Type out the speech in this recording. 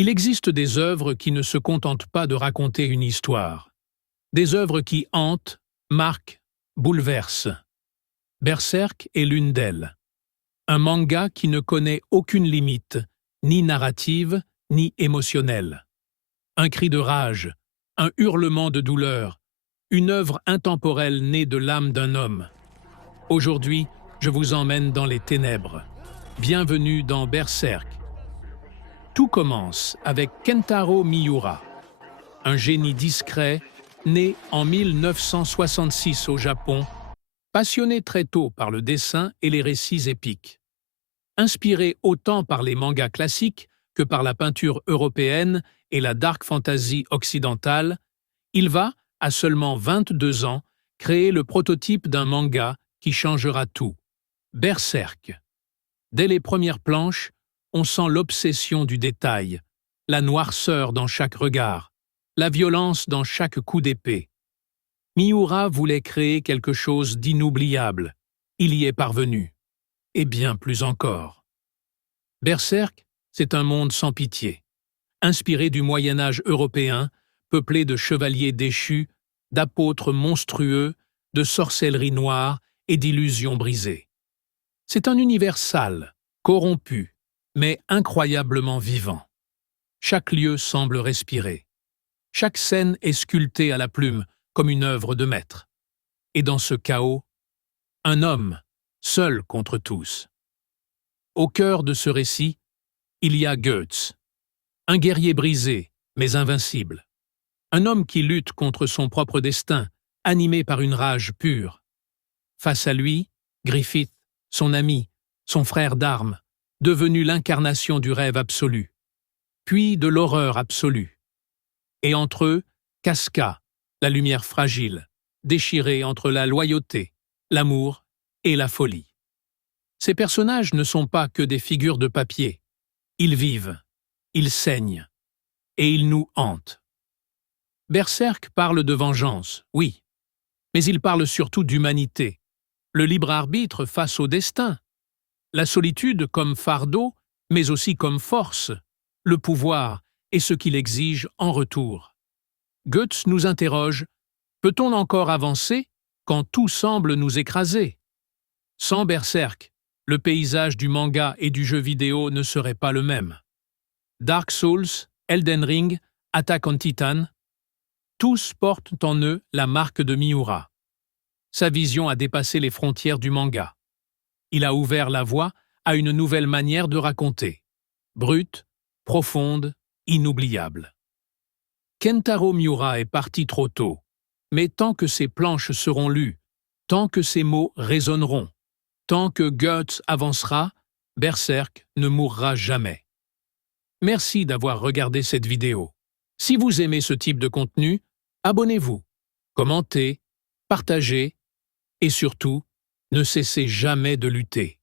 Il existe des œuvres qui ne se contentent pas de raconter une histoire. Des œuvres qui hantent, marquent, bouleversent. Berserk est l'une d'elles. Un manga qui ne connaît aucune limite, ni narrative, ni émotionnelle. Un cri de rage, un hurlement de douleur, une œuvre intemporelle née de l'âme d'un homme. Aujourd'hui, je vous emmène dans les ténèbres. Bienvenue dans Berserk. Tout commence avec Kentaro Miura, un génie discret, né en 1966 au Japon, passionné très tôt par le dessin et les récits épiques. Inspiré autant par les mangas classiques que par la peinture européenne et la dark fantasy occidentale, il va, à seulement 22 ans, créer le prototype d'un manga qui changera tout. Berserk. Dès les premières planches, on sent l'obsession du détail, la noirceur dans chaque regard, la violence dans chaque coup d'épée. Miura voulait créer quelque chose d'inoubliable. Il y est parvenu. Et bien plus encore. Berserk, c'est un monde sans pitié, inspiré du Moyen-Âge européen, peuplé de chevaliers déchus, d'apôtres monstrueux, de sorcellerie noire et d'illusions brisées. C'est un univers sale, corrompu, mais incroyablement vivant. Chaque lieu semble respirer. Chaque scène est sculptée à la plume, comme une œuvre de maître. Et dans ce chaos, un homme, seul contre tous. Au cœur de ce récit, il y a Guts, un guerrier brisé, mais invincible. Un homme qui lutte contre son propre destin, animé par une rage pure. Face à lui, Griffith, son ami, son frère d'armes, devenu l'incarnation du rêve absolu, puis de l'horreur absolue. Et entre eux, Casca, la lumière fragile, déchirée entre la loyauté, l'amour et la folie. Ces personnages ne sont pas que des figures de papier. Ils vivent, ils saignent, et ils nous hantent. Berserk parle de vengeance, oui, mais il parle surtout d'humanité, le libre arbitre face au destin, la solitude comme fardeau, mais aussi comme force, le pouvoir et ce qu'il exige en retour. Guts nous interroge, peut-on encore avancer quand tout semble nous écraser? Sans Berserk, le paysage du manga et du jeu vidéo ne serait pas le même. Dark Souls, Elden Ring, Attack on Titan, tous portent en eux la marque de Miura. Sa vision a dépassé les frontières du manga. Il a ouvert la voie à une nouvelle manière de raconter. Brute, profonde, inoubliable. Kentaro Miura est parti trop tôt, mais tant que ses planches seront lues, tant que ses mots résonneront, tant que Guts avancera, Berserk ne mourra jamais. Merci d'avoir regardé cette vidéo. Si vous aimez ce type de contenu, abonnez-vous, commentez, partagez et surtout, ne cessez jamais de lutter.